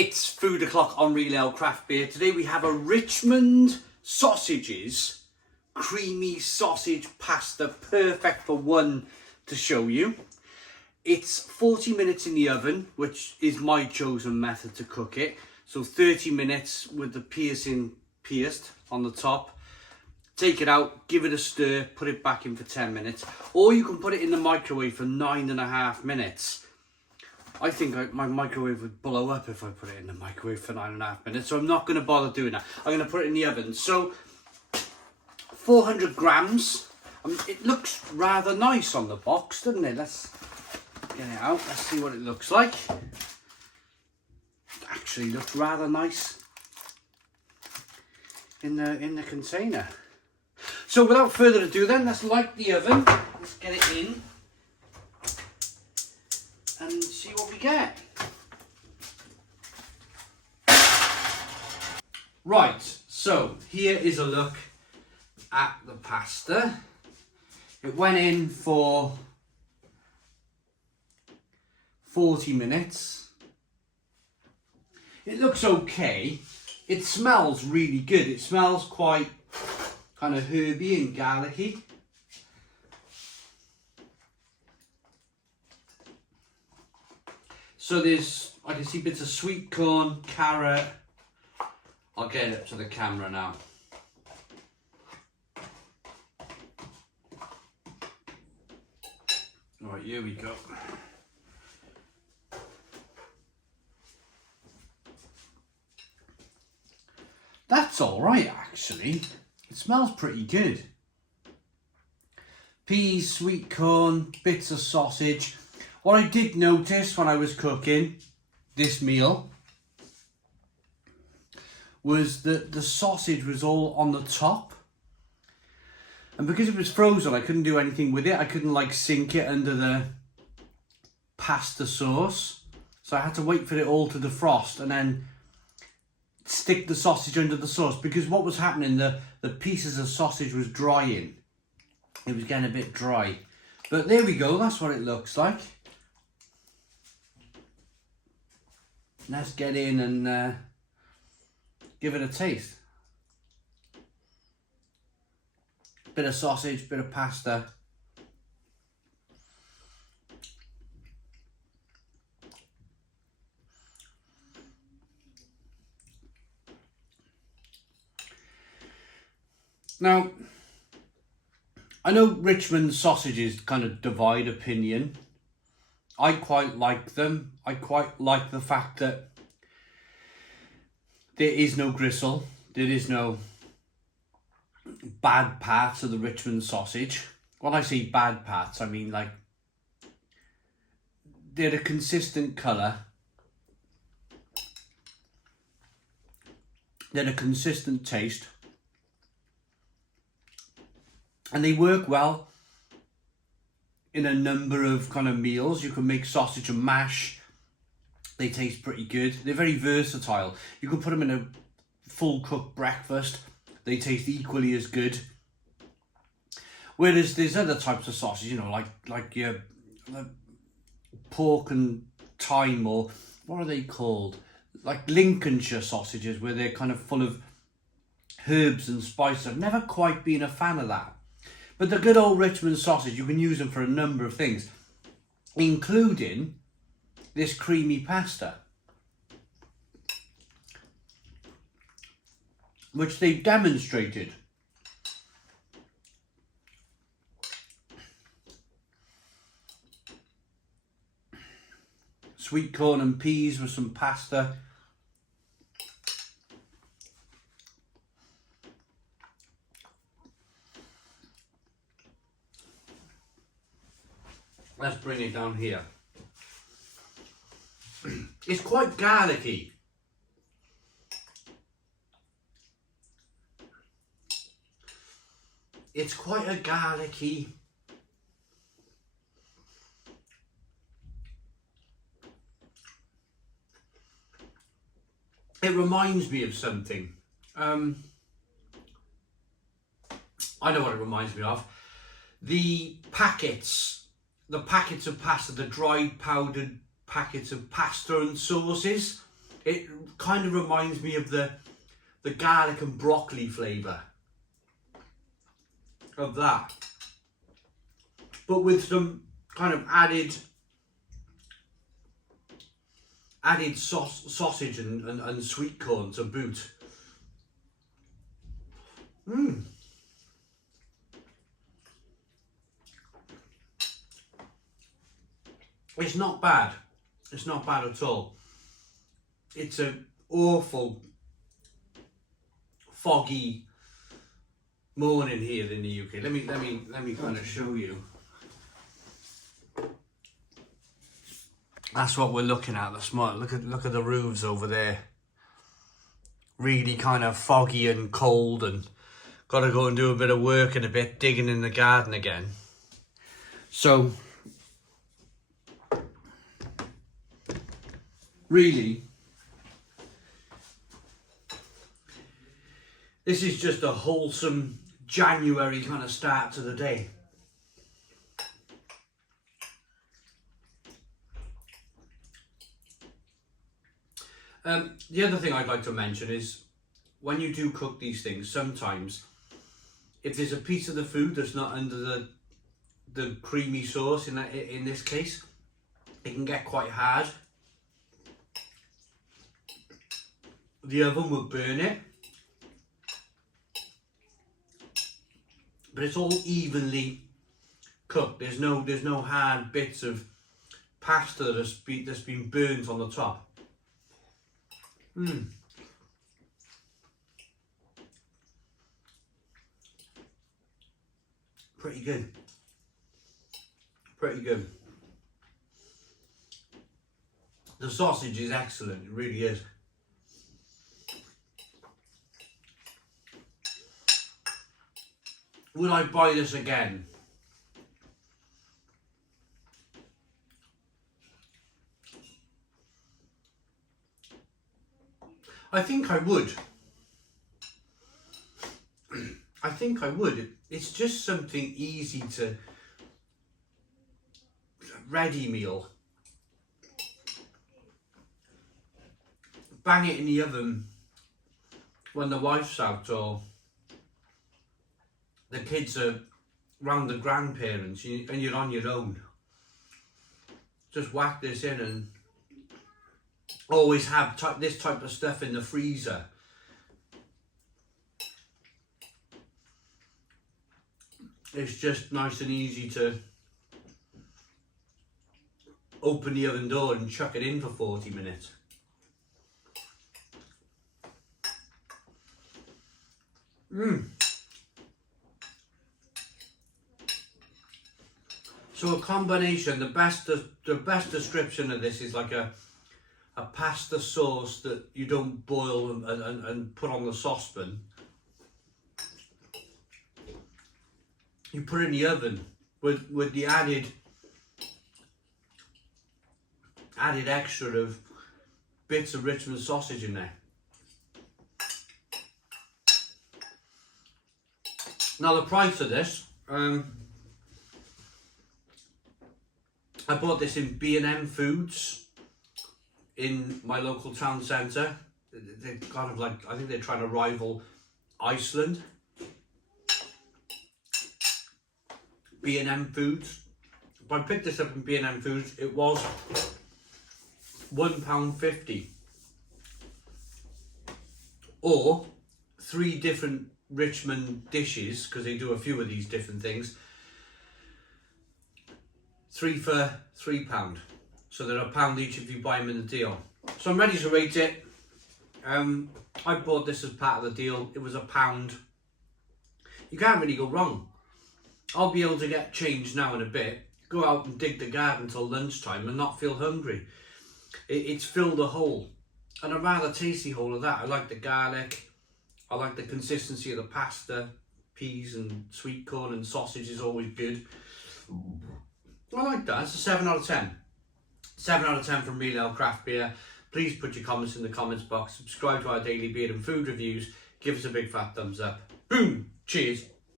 It's food o'clock on Real Ale Craft Beer. Today we have a Richmond sausages creamy sausage pasta, perfect for one to show you. It's 40 minutes in the oven, which is my chosen method to cook it. So 30 minutes with the pierced on the top. Take it out, give it a stir, put it back in for 10 minutes. Or you can put it in the microwave for 9.5 minutes. I think my microwave would blow up if I put it in the microwave for 9.5 minutes. So I'm not going to bother doing that. I'm going to put it in the oven. So 400 grams. It looks rather nice on the box, doesn't it? Let's get it out. Let's see what it looks like. It actually looks rather nice in the container. So without further ado then, let's light the oven. Let's get it in and see what we get. Right, so here is a look at the pasta. It went in for 40 minutes. It looks okay. It smells really good. It smells quite kind of herby and garlicky. So I can see bits of sweet corn, carrot. I'll get it up to the camera now. All right, here we go. That's all right, actually. It smells pretty good. Peas, sweet corn, bits of sausage. What I did notice when I was cooking this meal was that the sausage was all on the top. And because it was frozen, I couldn't do anything with it. I couldn't like sink it under the pasta sauce. So I had to wait for it all to defrost and then stick the sausage under the sauce, because what was happening, the pieces of sausage was drying. It was getting a bit dry. But there we go, that's what it looks like. Let's get in and give it a taste. Bit of sausage, bit of pasta. Now, I know Richmond sausages kind of divide opinion. I quite like them. I quite like the fact that there is no gristle. There is no bad parts of the Richmond sausage. When I say bad parts, I mean like they're a consistent colour. They're a consistent taste. And they work well in a number of kind of meals. You can make sausage and mash. They taste pretty good. They're very versatile. You can put them in a full cooked breakfast. They taste equally as good. Whereas there's other types of sausage, you know, like your pork and thyme, or what are they called? Like Lincolnshire sausages, where they're kind of full of herbs and spices. I've never quite been a fan of that. But the good old Richmond sausage, you can use them for a number of things, including this creamy pasta, which they've demonstrated. Sweet corn and peas with some pasta. Let's bring it down here. It's quite garlicky. It's quite a garlicky. It reminds me of something. I know what it reminds me of. The packets of pasta, the dried powdered packets of pasta and sauces. It kind of reminds me of the garlic and broccoli flavour of that, but with some kind of added sausage and sweet corn to boot. It's not bad. It's not bad at all. It's an awful foggy morning here in the UK. Let me kind of show you. That's what we're looking at this morning. Look at the roofs over there. Really kind of foggy and cold, and got to go and do a bit of work and a bit digging in the garden again. So really, this is just a wholesome January kind of start to the day. The other thing I'd like to mention is when you do cook these things, sometimes if there's a piece of the food that's not under the creamy sauce, in this case, it can get quite hard. The oven will burn it, but it's all evenly cooked. There's no hard bits of pasta that's been burnt on the top. Pretty good. Pretty good. The sausage is excellent, it really is. Would I buy this again? I think I would. I think I would. It's just something easy to ready meal. Bang it in the oven when the wife's out or the kids are round the grandparents and you're on your own. Just whack this in and always have this type of stuff in the freezer. It's just nice and easy to open the oven door and chuck it in for 40 minutes. So a combination, the best description of this is like a pasta sauce that you don't boil and put on the saucepan. You put it in the oven with the added extra of bits of Richmond sausage in there. Now the price of this, I bought this in B&M Foods in my local town centre. They're kind of like, I think they're trying to rival Iceland. B&M Foods. If I picked this up in B&M Foods, it was £1.50. Or 3 different Richmond dishes, because they do a few of these different things. 3 for £3. So they're £1 each if you buy them in the deal. So I'm ready to rate it. I bought this as part of the deal. It was £1. You can't really go wrong. I'll be able to get change now in a bit, go out and dig the garden until lunchtime and not feel hungry. It's filled a hole, and a rather tasty hole of that. I like the garlic, I like the consistency of the pasta, peas and sweet corn and sausage is always good. I like that. It's a 7 out of 10. 7 out of 10 from Real Ale Craft Beer. Please put your comments in the comments box. Subscribe to our daily beer and food reviews. Give us a big fat thumbs up. Boom! Cheers!